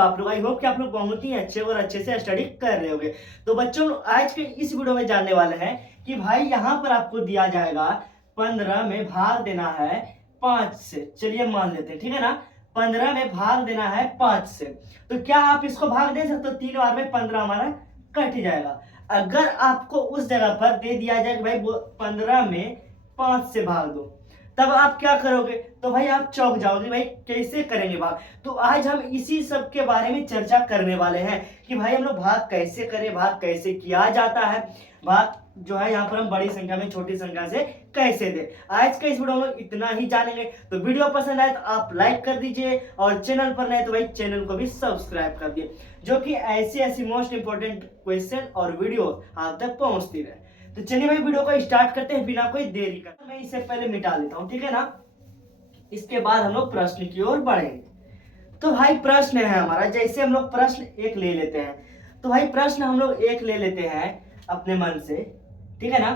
आप लोग? I hope कि आप लोग बहुत ही अच्छे और अच्छे से स्टडी कर रहे होंगे। तो बच्चों, आज के इस वीडियो में जानने वाले हैं कि भाई यहाँ पर आपको दिया जाएगा 15 में भाग देना है 5 से। चलिए मान लेते हैं, ठीक है ना। 15 में भाग देना है 5 से, तो क्या आप इसको भाग दे सकते हो? 3 बार में 15 हमारा कट जाएगा। अगर आपको उस जगह पर दे दिया जाए कि भाई 15 में 5 से भाग दो, तब आप क्या करोगे? तो भाई आप चौंक जाओगे, भाई कैसे करेंगे भाग। तो आज हम इसी सब के बारे में चर्चा करने वाले हैं कि भाई हम लोग भाग कैसे करें, भाग कैसे किया जाता है, भाग जो है यहाँ पर हम बड़ी संख्या में छोटी संख्या से कैसे दे। आज का इस वीडियो में इतना ही जानेंगे। तो वीडियो पसंद आए तो आप लाइक कर दीजिए, और चैनल पर नए तो भाई चैनल को भी सब्सक्राइब कर दिए, जो कि ऐसी ऐसी मोस्ट इंपोर्टेंट क्वेश्चन और वीडियो आप तक पहुंचती रहे। तो चलिए भाई वीडियो को स्टार्ट करते हैं बिना कोई देरी कर। मैं इसे पहले मिटा देता हूं, ठीक है ना। इसके बाद हम लोग प्रश्न की ओर बढ़ेंगे। तो भाई प्रश्न है हमारा, जैसे हम लोग प्रश्न एक ले लेते हैं। तो भाई प्रश्न हम लोग एक ले लेते हैं अपने मन से, ठीक है ना।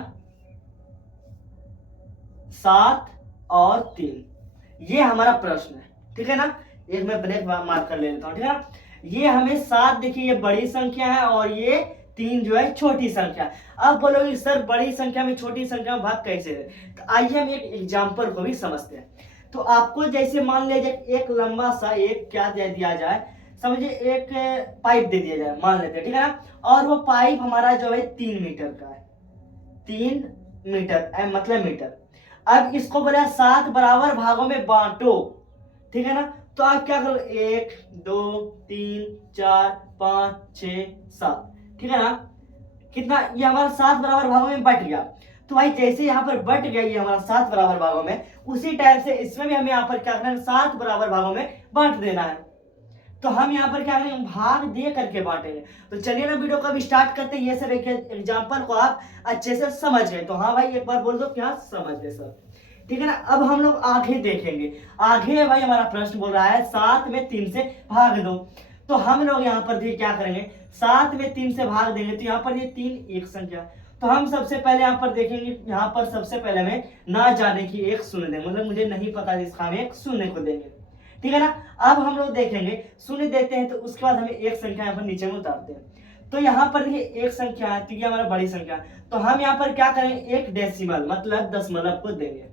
7 और 3 ये हमारा प्रश्न है, ठीक है ना। एक मैं ब्लैक मार्क कर ले लेता हूं, ठीक है ना। ये हमें 7, देखिए ये बड़ी संख्या है और ये 3 जो है छोटी संख्या। अब बोलोगे सर बड़ी संख्या में छोटी संख्या में भाग कैसे दे? तो आइए हम एक एग्जांपल को भी समझते हैं। तो आपको जैसे मान लीजिए एक लंबा सा एक क्या दे दिया जाए, समझिए एक पाइप दे दिया जाए, मान लेते हैं, ठीक है ना। और वो पाइप हमारा जो है 3 मीटर का है, 3 मीटर मतलब मीटर। अब इसको बोला 7 बराबर भागों में बांटो, ठीक है ना। तो आप क्या करो, 1 2 3 4 5 6 7, ठीक है ना। कितना ये हमारा 7 बराबर भागों में बट गया। तो भाई जैसे यहाँ पर बट गया ये हमारा 7 बराबर भागों में, उसी टाइप से इसमें भी हमें यहाँ पर क्या करना है, 7 बराबर भागों में बांट देना है। तो हम यहाँ पर क्या करेंगे, भाग दे करके बांटेंगे। तो चलिए ना वीडियो को अब स्टार्ट करते हैं। ये सब एक एग्जाम्पल को आप अच्छे से समझ गए तो हाँ भाई एक बार बोल दो कि हाँ समझ गए सर, ठीक है ना। अब हम लोग आगे देखेंगे। आगे भाई हमारा प्रश्न बोल रहा है 7 में 3 से भाग दो। तो हम लोग यहाँ पर देखिए क्या करेंगे, 7 में 3 से भाग देंगे। तो यहाँ पर ये 3 एक संख्या, तो हम सबसे पहले यहाँ पर देखेंगे, यहाँ पर सबसे पहले हमें ना जाने की एक शून्य देंगे, मतलब मुझे नहीं पता इसका हम एक शून्य को देंगे, ठीक है ना। अब हम लोग देखेंगे शून्य देते हैं तो उसके बाद हमें एक संख्या यहाँ पर नीचे में उतारते हैं। तो यहाँ पर ये एक संख्या है, तो ये हमारा बड़ी संख्या। तो हम यहाँ पर क्या करेंगे, एक डेसिमल मतलब दशमलव को देंगे।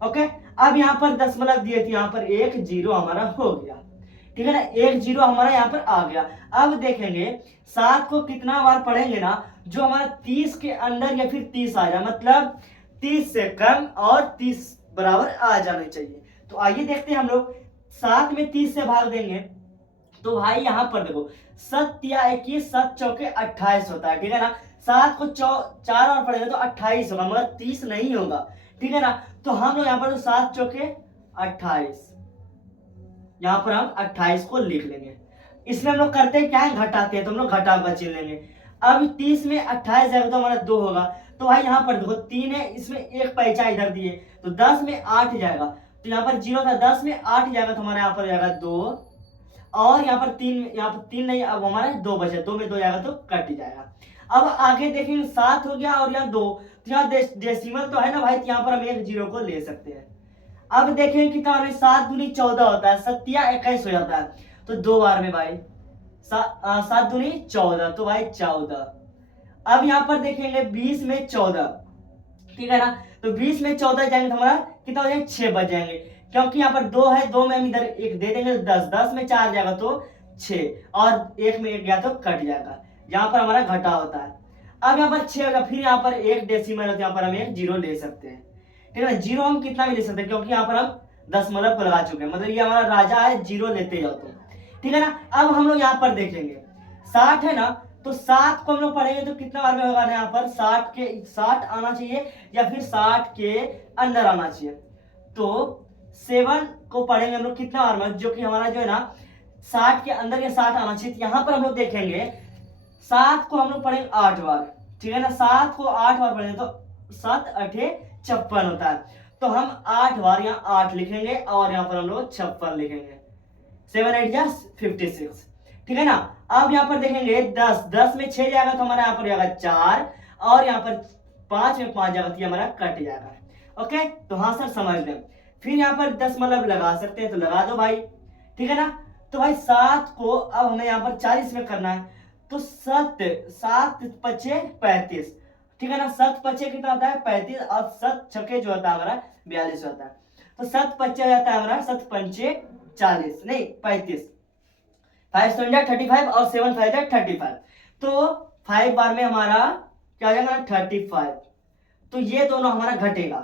ओके, अब यहाँ पर दशमलव दिए थे, यहाँ पर 1 0 हमारा हो गया, ठीक है ना। 1 0 हमारा यहाँ पर आ गया। अब देखेंगे 7 को कितना बार पढ़ेंगे ना, जो हमारा 30 के अंदर या फिर 30 आ जाए, मतलब 30 से कम और 30 बराबर आ जाना चाहिए। तो आइए देखते हैं हम लोग 7 में 30 से भाग देंगे। तो भाई यहाँ पर देखो 7 या 21, 7 चौके 28 होता है, ठीक है ना। 7 को 4 और पढ़ेंगे तो 28 होगा, मगर 30 नहीं होगा, ठीक है ना। तो हम लोग यहाँ पर 7 चौके 28, यहाँ पर हम 28 को लिख लेंगे। इसमें हम लोग करते क्या है, घटाते हैं, तो हम लोग घटा बच लेंगे। अब 30 में 28 जाएगा तो हमारा 2 होगा। तो भाई यहाँ पर देखो 3 है, इसमें एक पैसा इधर दिए, तो 10 में 8 जाएगा। तो यहाँ पर 0 था, 10 में 8 जाएगा तो हमारे यहाँ पर जाएगा 2, और यहाँ पर 3, यहाँ पर 3 नहीं, अब हमारे 2 बचे, 2 में 2 जाएगा तो कट जाएगा। अब आगे देखेंगे 7 हो गया और यहाँ 2, तो यहाँ डेसिमल तो है ना भाई, तो यहाँ पर हम एक 0 को ले सकते हैं। अब देखें कितना, 7 दूनी 14 होता है, 7 या 21 हो जाता है, तो 2 बार में भाई 7 दूनी 14, तो भाई 14। अब यहाँ पर देखेंगे 20 में 14, ठीक है ना। तो 20 में 14 जाएंगे तो हमारा कितना हो जाएगा, 6 बच जाएंगे, क्योंकि यहाँ पर 2 है, 2 में हम इधर 1 दे देंगे तो 10, 10 में 4 जाएगा तो 6, और 1 में 1 गया तो कट जाएगा, यहाँ पर हमारा घटा होता है। अब यहाँ पर 6 होगा, फिर यहाँ पर एक डेसिमल है, तो यहाँ पर हम एक 0 ले सकते हैं, ठीक है ना। 0 हम कितना भी ले सकते हैं, क्योंकि यहाँ पर हम दशमलव को लगा चुके हैं, मतलब ये हमारा राजा है, 0 लेते जाओ तो, ठीक है ना। अब हम लोग यहाँ पर देखेंगे 60 है ना, तो 7 को हम लोग पढ़ेंगे तो कितना बार में होगा ना, यहाँ पर 60 आना चाहिए या फिर 60 के अंदर आना चाहिए। तो 7 को पढ़ेंगे हम लोग कितना बार में, जो कि हमारा जो है ना 60 के अंदर या 60 आना चाहिए। यहाँ पर हम लोग देखेंगे 7 को हम लोग पढ़ेंगे 8 बार, ठीक है ना। 7 को 8 बार पढ़ेंगे तो 7 8 56 होता है, तो हम 8 बार यहाँ 8 लिखेंगे और यहाँ पर हम लोग 56 लिखेंगे, 7 8 या 56, ठीक है ना। अब यहाँ पर देखेंगे 10 में 6 जाएगा तो हमारा यहाँ पर जाएगा 4, और यहाँ पर 5 में 5 जाएगा तो हमारा कट जाएगा। ओके, तो हाँ सर समझ लें। फिर यहाँ पर दशमलव लगा सकते हैं तो लगा दो भाई, ठीक है ना। तो भाई 7 को अब हमें यहाँ पर 40 में करना है, तो 7 पचे 35, ठीक है ना। 7 पचे कितना होता है 35, और 7 छके जो होता है हमारा 42 होता है। तो 7 पचे जाता है हमारा 7 पंचे 40 नहीं 35, 5 7 35 और 7 5 35, तो 5 बार में हमारा क्या हो जाएगा 35, तो ये दोनों हमारा घटेगा।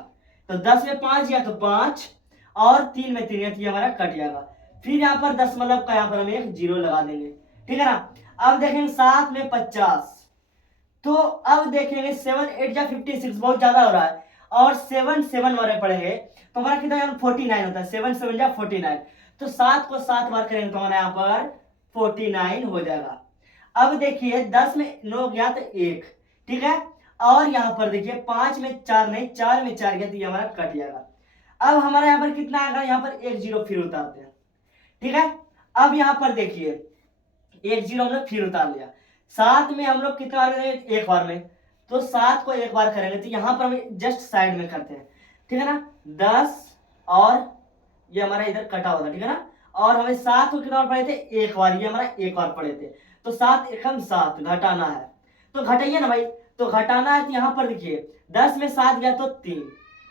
तो 10 में 5 या तो 5 और 3 में 3 या तो ये हमारा कट जाएगा। फिर यहाँ पर दशमलव का यहाँ पर हम एक जीरो लगा देंगे, ठीक है ना। अब देखेंगे 7 में 50, तो अब देखेंगे 7 8 या 56 बहुत ज्यादा हो रहा है, और 7 7 बार पढ़ेंगे तो हमारा कितना यहाँ 49 होता है, 7 7 या 49, तो 7 को 7 बार करेंगे तो हमारा यहाँ पर 49 हो जाएगा। अब देखिए 10 में 9 गया तो 1, ठीक है, और यहाँ पर देखिए 5 में 4 नहीं, 4 में 4 गया तो ये हमारा कट जाएगा। अब हमारा यहाँ पर कितना आएगा, यहाँ पर एक जीरो फिर उतारते हैं, ठीक है। अब यहाँ पर देखिए एक जीरो हम लोग फिर उतार लिया। 7 में हम लोग कितना बार करेंगे, एक बार में, तो 7 को एक बार करेंगे तो यहाँ पर हम जस्ट साइड में करते हैं, ठीक है ना। 10 और ये हमारा इधर कटा हुआ था, ठीक है ना, और हमें 7 को कितना बार पढ़े थे, एक बार, ये हमारा एक बार पढ़े थे, तो 7 एकम 7 घटाना है, तो घटाइए ना भाई, तो घटाना है तो यहाँ पर देखिए 10 में 7 गया तो 3,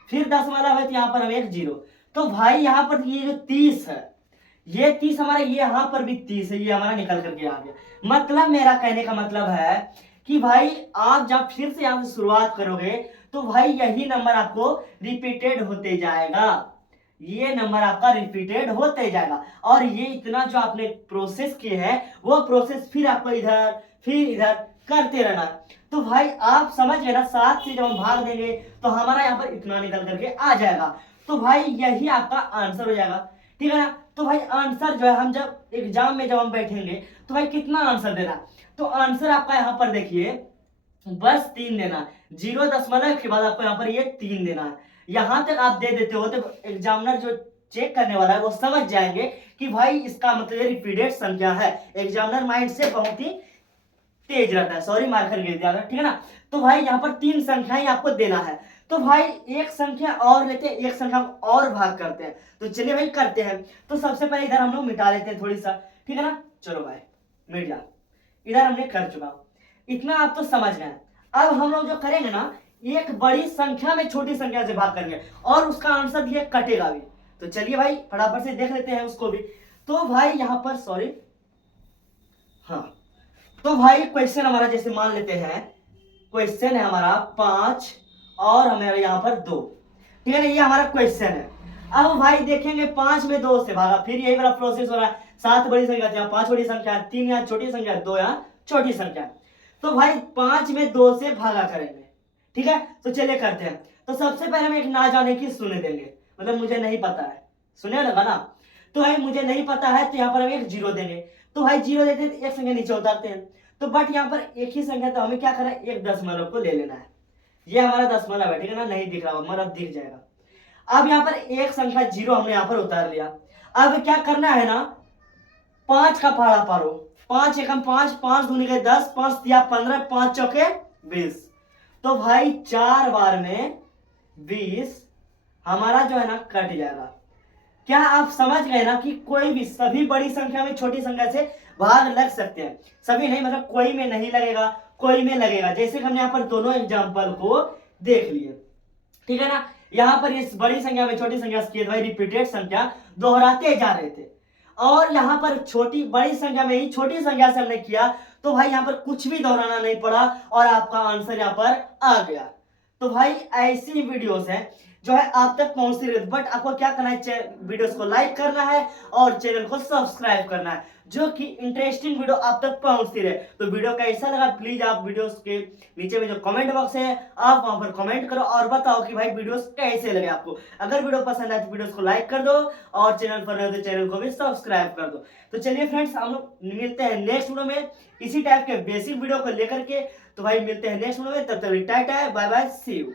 फिर 10 वाला है तो यहाँ पर हम एक जीरो, तो भाई यहाँ पर ये जो 30 है, ये 30 हमारा, ये यहाँ पर भी 30 है, ये हमारा निकल करके आ गया। मतलब मेरा कहने का मतलब है कि भाई आप जब फिर से यहाँ से शुरुआत करोगे तो भाई यही नंबर आपको रिपीटेड होते जाएगा, ये नंबर आपका रिपीटेड होते जाएगा, और ये इतना जो आपने प्रोसेस किए हैं वो प्रोसेस फिर आपको इधर फिर इधर करते रहना। तो भाई आप समझ गए ना, 7 से जब हम भाग देंगे तो हमारा यहाँ पर इतना निकल करके आ जाएगा, तो भाई यही आपका आंसर हो जाएगा, ठीक है ना। तो भाई आंसर जो है, हम जब एग्जाम में जब हम बैठेंगे तो भाई कितना आंसर देना, तो आंसर आपका यहाँ पर देखिए बस 3 देना, 0.5 के बाद आपको यहाँ पर ये 3 देना है। यहां तक आप दे देते हो तो एग्जामिनर जो चेक करने वाला है वो समझ जाएंगे कि भाई इसका मतलब ये रिपीटेड संख्या है। एग्जामिनर माइंड से बहुत ही तेज रहता है, सॉरी मार्कर गिर दिया, ठीक है ना। तो भाई यहाँ पर 3 संख्याएं आपको देना है, तो भाई एक संख्या और लेते हैं, एक संख्या और भाग करते हैं, तो चलिए भाई करते हैं। तो सबसे पहले इधर हम लोग मिटा लेते हैं थोड़ी सा, ठीक है ना, चलो भाई मिट जा, इधर हमने कर चुका, इतना आप तो समझ गए। अब हम लोग जो करेंगे ना, एक बड़ी संख्या में छोटी संख्या से भाग करेंगे और उसका आंसर ये कटेगा भी, तो चलिए भाई फटाफट से देख लेते हैं उसको भी। तो भाई यहाँ पर सॉरी, हाँ, तो भाई क्वेश्चन हमारा जैसे मान लेते हैं, क्वेश्चन है हमारा 5 और हमारे यहाँ पर 2, ठीक है ना, ये हमारा क्वेश्चन है। अब भाई देखेंगे 5 में 2 से भागा, फिर यही वाला प्रोसेस हो रहा है, 7 बड़ी संख्या यहाँ 5 बड़ी संख्या, 3 यहाँ छोटी संख्या, 2 यहाँ छोटी संख्या, तो भाई 5 में 2 से भागा करेंगे, ठीक है। तो चलिए करते हैं। तो सबसे पहले हम एक ना जाने की सुने देंगे, मतलब मुझे नहीं पता है, सुने लगा ना, तो भाई मुझे नहीं पता है तो यहाँ पर हम एक जीरो देंगे, तो भाई जीरो देते हैं एक संख्या नीचे उतारते हैं, तो बट यहाँ पर एक ही संख्या, तो हमें क्या करना है, एक दशमलव को ले लेना है, ये हमारा दशमलव है, ठीक है ना, नहीं दिख रहा हमारा, अब दिख जाएगा। अब यहाँ पर एक संख्या जीरो हमने यहाँ पर उतार लिया। अब क्या करना है ना, 5 का पहाड़ा पारो, 5 एकम 5, 5 दूनी के 10, 5 तिया 15, 5 चौके 20, तो भाई 4 बार में 20 हमारा जो है ना कट जाएगा। क्या आप समझ गए ना कि कोई भी सभी बड़ी संख्या में छोटी संख्या से भाग लग सकते हैं, सभी नहीं, मतलब कोई में नहीं लगेगा, कोई में लगेगा, जैसे कि हमने यहाँ पर दोनों एग्जाम्पल को देख लिए, ठीक है ना। यहाँ पर इस बड़ी संख्या में छोटी संख्या से भाई रिपीटेड संख्या दोहराते जा रहे थे, और यहाँ पर छोटी बड़ी संख्या में ही छोटी संख्या से हमने किया, तो भाई यहाँ पर कुछ भी दोहराना नहीं पड़ा और आपका आंसर यहाँ पर आ गया। तो भाई ऐसी वीडियोस हैं जो है आप तक पहुंचती रहती, बट आपको क्या करना है, वीडियोस को लाइक करना है और चैनल को सब्सक्राइब करना है, जो कि इंटरेस्टिंग वीडियो आप तक पहुंचती रहे। तो वीडियो कैसा लगा प्लीज आप वीडियोस के नीचे में जो कमेंट बॉक्स है आप वहां पर कमेंट करो और बताओ कि भाई वीडियोस कैसे लगे आपको। अगर वीडियो पसंद आए तो वीडियोस को लाइक कर दो और चैनल पर नए हो तो चैनल को भी सब्सक्राइब कर दो। तो चलिए फ्रेंड्स, हम लोग मिलते हैं नेक्स्ट वीडियो में इसी टाइप के बेसिक वीडियो को लेकर के। तो भाई मिलते हैं नेक्स्ट वीडियो में, तब तक tata, bye bye, see you.